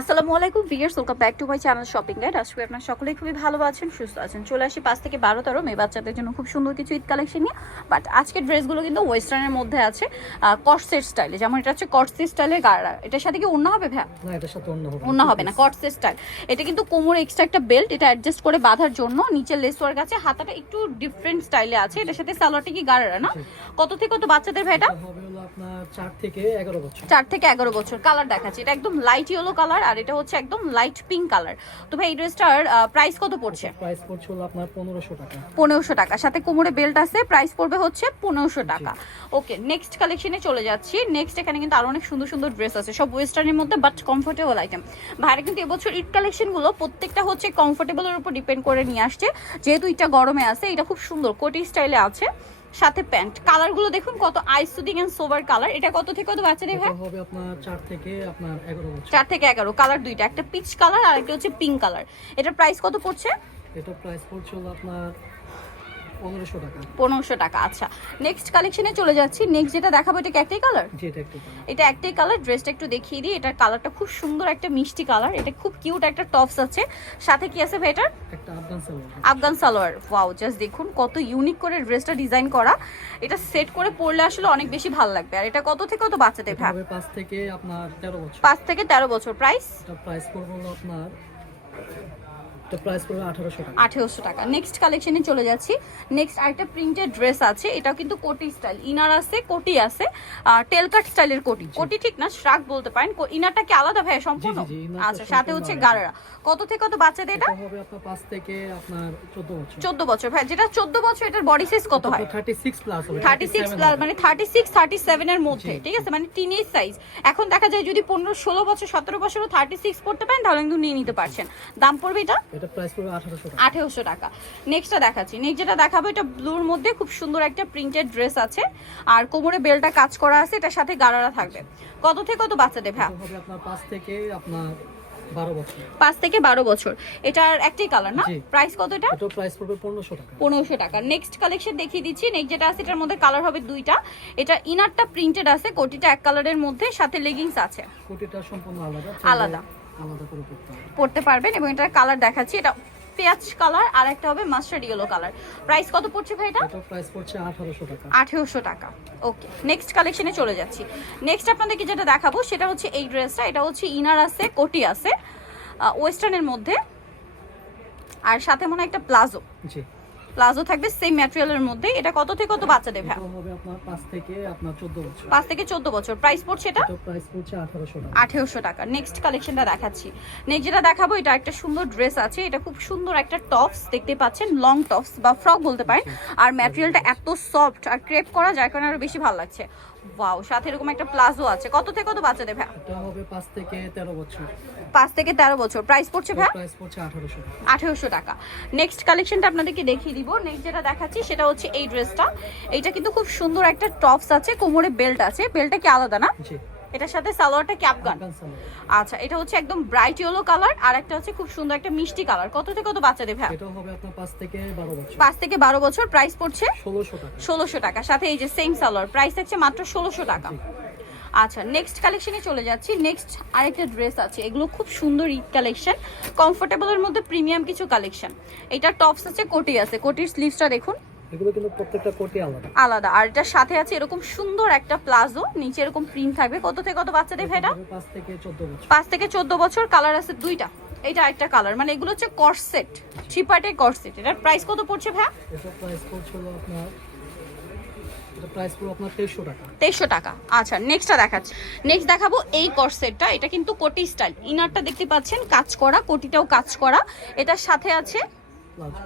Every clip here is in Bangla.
আসসালামু আলাইকুম viewers, welcome back to my channel shopping guide. আজকে আপনারা সকলেই খুবই ভালো আছেন, সুস্থ আছেন। চলে আসি 5 থেকে 12 মেয়ে বাচ্চাদের জন্য খুব সুন্দর কিছু ঈদ কালেকশন নিয়ে। বাট আজকের ড্রেসগুলো কিন্তু ওয়েস্টার্নের মধ্যে আছে, কটসেট স্টাইলে। যেমন এটা হচ্ছে কটসেট স্টাইলের গাড়া। এটার সাথে কি ওড়না হবে ভাই? না, এটার সাথে ওড়না হবে না, কটসেট স্টাইল। এটা কিন্তু কোমরে এক্সট্রা একটা বেল্ট, এটা অ্যাডজাস্ট করে বাঁধার জন্য। নিচে লেস ওয়ার্ক আছে, হাতাটা একটু ডিফারেন্ট স্টাইলে আছে। এটার সাথে সালোয়ারটা কি গাড়া না? কত থেকে কত বাচ্চাদের ভাই এটা? হবে হলো আপনার 4 থেকে 11 বছর। 4 থেকে 11 বছর। কালার দেখাচ্ছি, এটা একদম লাইট ইয়েলো কালার আর এটা হচ্ছে একদম লাইট পিঙ্ক কালার। তো ভাই এই ড্রেসটার প্রাইস কত পড়ছে? প্রাইস পড়ছে হলো আপনার 1500 টাকা। 1500 টাকা, সাথে কোমরে বেল্ট আছে। প্রাইস পড়বে হচ্ছে 1500 টাকা। ওকে, নেক্সট কালেকশনে চলে যাচ্ছি। নেক্সট এখানে কিন্তু আরো অনেক সুন্দর সুন্দর ড্রেস আছে, সব ওয়েস্টার্নের মধ্যে বাট কমফোর্টেবল আইটেম। ভাইরা কিন্তু এবছর ঈদ কালেকশনগুলো প্রত্যেকটা হচ্ছে কমফোর্টেবলের উপর ডিপেন্ড করে নিয়ে আসছে। যেহেতু এটা গরমে আছে, এটা খুব সুন্দর কোটি স্টাইলে আছে, সাথে প্যান্ট। কালারগুলো দেখুন কত আইসুদিং এন্ড সোভার কালার। এটা কত থেকে কত বাচ্চাদের ভাই? হবে আপনার 4 থেকে আপনার 11 বছর। 4 থেকে 11 কালার দুইটা, একটা পিচ কালার আর একটা হচ্ছে পিঙ্ক কালার। এটার প্রাইস কত পড়ছে? এটা প্রাইস পড়ছে হলো আপনার 1500 টাকা। 1500 টাকা। আচ্ছা, নেক্সট কালেকশনে চলে যাচ্ছি। নেক্সট যেটা দেখাবো এটা কি একটাই কালার? জি, এটা একটু এটা একটাই কালার। ড্রেসটা একটু দেখিয়ে দিই। এটার কালারটা খুব সুন্দর, একটা মিষ্টি কালার। এটা খুব কিউট একটা টপস আছে, সাথে কি আছে ভাই এটার? একটা আফগান সালোয়ার। আফগান সালোয়ার। ওয়াও, জাস্ট দেখুন কত ইউনিক করে ড্রেসটা ডিজাইন করা। এটা সেট করে পরলে আসলে অনেক বেশি ভালো লাগবে। আর এটা কত থেকে কত বাচ্চাদের ভাই? হবে 5 থেকে আপনার 13 বছর। 5 থেকে 13 বছর। প্রাইস? এটা প্রাইস পড়বে হলো আপনার, এটা প্রাইস পড়বে 1800 টাকা। 1800 টাকা। নেক্সট কালেকশনে চলে যাচ্ছি। নেক্সট আরেকটা প্রিন্টেড ড্রেস আছে, এটাও কিন্তু কোটি স্টাইল। ইনার আছে, কোটি আছে, টেল কাট স্টাইলের কোটি। কোটি ঠিক না, শ্রাক বলতে পারেন। ইনারটা কি আলাদা ভাই সম্পূর্ণ? আচ্ছা, সাথে হচ্ছে গাড়া। কত থেকে কত বাচ্চাদের এটা? হবে আপনার 5 থেকে আপনার 14 বছর। 14 বছর। ভাই যেটা 14 বছর, এটার বডি সাইজ কত হয়? 36 প্লাস হবে। 36 প্লাস মানে 36 37 এর মধ্যে, ঠিক আছে, মানে টিনেজ সাইজ। এখন দেখা যায় যদি 15 16 বছর 17 বছরও 36 পড়তে পারেন তাহলে কিন্তু নিয়ে নিতে পারছেন। দাম পড়বে এটা? এটা প্রাইস পড়বে 1800 টাকা। 1800 টাকা। নেক্সটটা দেখাচ্ছি। নেক্সট যেটা দেখাবো এটা ব্লুর মধ্যে খুব সুন্দর একটা প্রিন্টেড ড্রেস আছে আর কোমরে বেলটা কাজ করা আছে, এটার সাথে গারারা থাকবে। কত থেকে কত বাচ্চাদের ভাই? হবে আপনার 5 থেকে আপনার 12 বছর। 5 থেকে 12 বছর। এটার একটাই কালার না? প্রাইস কত এটা? এটা প্রাইস পড়বে 1500 টাকা। 1500 টাকা। নেক্সট কালেকশন দেখিয়ে দিচ্ছি। নেক্সট যেটা আছে এটার মধ্যে কালার হবে দুইটা। এটা ইনারটা প্রিন্টেড আছে, কোটিটা এক কালারের মধ্যে, সাথে লেগিংস আছে। কোটিটা সম্পূর্ণ আলাদা আলাদা করে পড়তে পারবেন। এবং এটার কালার দেখাচ্ছি, এটা পেঁয়াজ কালার আর একটা হবে মাস্টার্ড ইয়েলো কালার। প্রাইস কত পড়ছে ভাই এটা? এটা প্রাইস পড়ছে 1800 টাকা। 1800 টাকা। ওকে, নেক্সট কালেকশনে চলে যাচ্ছি। নেক্সট আপনাদেরকে যেটা দেখাবো সেটা হচ্ছে এই ড্রেসটা। এটা হচ্ছে ইনার আছে, কোটি আছে, ওয়েস্টার্নের মধ্যে, আর সাথে মনে হয় একটা প্লাজো। জি, প্লাজো থাকবে সেম ম্যাটেরিয়ালের মধ্যে। এটা কত থেকে কত বাচ্চাদের ভাই? এটা হবে আপনার 5 থেকে আপনার 14 বছর। 5 থেকে 14 বছর। প্রাইস পড়ছে এটা? এটা প্রাইস পড়ছে 1800 টাকা। 1800 টাকা। নেক্সট কালেকশনটা দেখাচ্ছি। নেক্সট যেটা দেখাবো এটা একটা সুন্দর ড্রেস আছে। এটা খুব সুন্দর একটা টপস দেখতে পাচ্ছেন, লং টপস বা ফ্রক বলতে পারেন। আর ম্যাটেরিয়ালটা এত সফট আর ক্রেপ করা, যার কারণে আরো বেশি ভালো লাগছে। ওয়াও, সাথে এরকম একটা প্লাজো আছে। কত থেকে কত বাচ্চাদের ভাই? এটা হবে 5 থেকে 13 বছর। 5 থেকে 13 বছর। প্রাইস পড়ছে ভাই? প্রাইস পড়ছে 1800 টাকা। 1800 টাকা। নেক্সট কালেকশনটা আপনাদেরকে দেখিয়ে দিব। নেক্সট যেটা দেখাচ্ছি সেটা হচ্ছে এই ড্রেসটা। এইটা কিন্তু খুব সুন্দর একটা টপস আছে, কোমরে বেল্ট আছে। বেল্টটা কি আলাদা না? জি, এটার সাথে সালোয়ারটা কি আফগান? আচ্ছা, এটা হচ্ছে একদম ব্রাইট ইয়েলো কালার আর একটা হচ্ছে খুব সুন্দর একটা মিষ্টি কালার। কত থেকে কত বাচ্চাদের ভাই? এটা হবে আপনার 5 থেকে 12 বছর। 5 থেকে 12 বছর। প্রাইস পড়ছে 1600 টাকা। 1600 টাকা। সাথে এই যে সেম সালোয়ার, প্রাইস থাকছে মাত্র 1600 টাকা। আচ্ছা, নেক্সট কালেকশনে চলে যাচ্ছি। নেক্সট আরেকটা ড্রেস আছে, এগুলো খুব সুন্দর ঈদ কালেকশন, কমফোর্টেবলের মধ্যে প্রিমিয়াম কিছু কালেকশন। এটা টপস আছে, কোটি আছে। কোটির স্লিভসটা দেখুন, এগুলো কিন্তু প্রত্যেকটা কোটি আলাদা আলাদা। আর এটার সাথে আছে এরকম সুন্দর একটা প্লাজো, নিচে এরকম প্রিন্ট থাকবে। কত থেকে কত বাচ্চাদের ভাই এটা? 5 থেকে 14 বছর। 5 থেকে 14 বছর। কালার আছে দুইটা, এটা একটা কালার, মানে এগুলো হচ্ছে কর্সেট, থ্রি পার্টের কর্সেট। এটার প্রাইস কত পড়ছে ভাই? এটা প্রাইস পড়ছে হলো আপনার, এটা প্রাইস পুরো আপনার 2300 টাকা। 2300 টাকা। আচ্ছা, নেক্সটটা দেখাচ্ছি। নেক্সট দেখাবো এই কর্সেটটা। এটা কিন্তু কোটি স্টাইল। ইনারটা দেখতে পাচ্ছেন কাজ করা, কোটিটাও কাজ করা। এটার সাথে আছে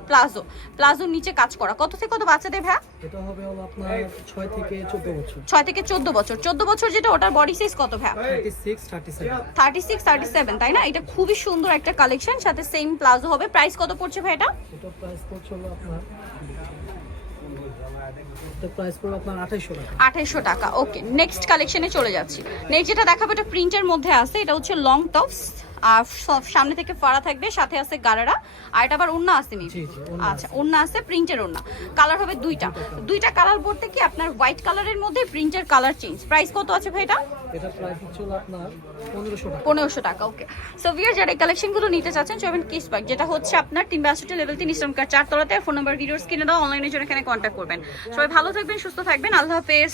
প্লাজো, প্লাজোর নিচে কাজ করা। কত থেকে কত বাচ্চাদের ভাই? এটা হবে হলো আপনার 6 থেকে 14 বছর। 6 থেকে 14 বছর। 14 বছর যেটা, ওটার বডি সাইজ কত ভাই? 36 37। 36 37, তাই না? এটা খুবই সুন্দর একটা কালেকশন, সাথে সেম প্লাজো হবে। প্রাইস কত পড়ছে ভাই এটা? এটা প্রাইস পড়ছে হলো আপনার, এটা প্রাইস পড়বে আপনার 2800 টাকা। 2800 টাকা। ওকে, নেক্সট কালেকশনে চলে যাচ্ছি। নেক্সট যেটা দেখাবো এটা প্রিন্টের মধ্যে আছে। এটা হচ্ছে লং টপস, আর সামনে থেকে ফাড়া থাকবে, সাথে আছে গারারা, আর এটা আবার ওড়না আছে নি? জি জি ওড়না আচ্ছা, ওড়না আছে, প্রিন্টের ওড়না। কালার হবে দুইটা কালার বলতে কি আপনার হোয়াইট কালারের মধ্যে প্রিন্টের কালার চেঞ্জ। প্রাইস কত আছে ভাই এটা? এটা প্রাইস হচ্ছে হলো আপনার 1500 টাকা। 1500 টাকা। ওকে, সো ভিউয়ার যারা এই কালেকশনগুলো নিতে চাচ্ছেন চলবেন কিস পার্ক, যেটা হচ্ছে আপনার 362 লেভেল 3 ইসলাম কার 4 তলাতে। ফোন নাম্বার ভিডিওস কিনে দাও, অনলাইনে জন্য এখানে কন্ট্যাক্ট করবেন। সবাই ভালো থাকবেন, সুস্থ থাকবেন, আল্লাহ হাফেজ।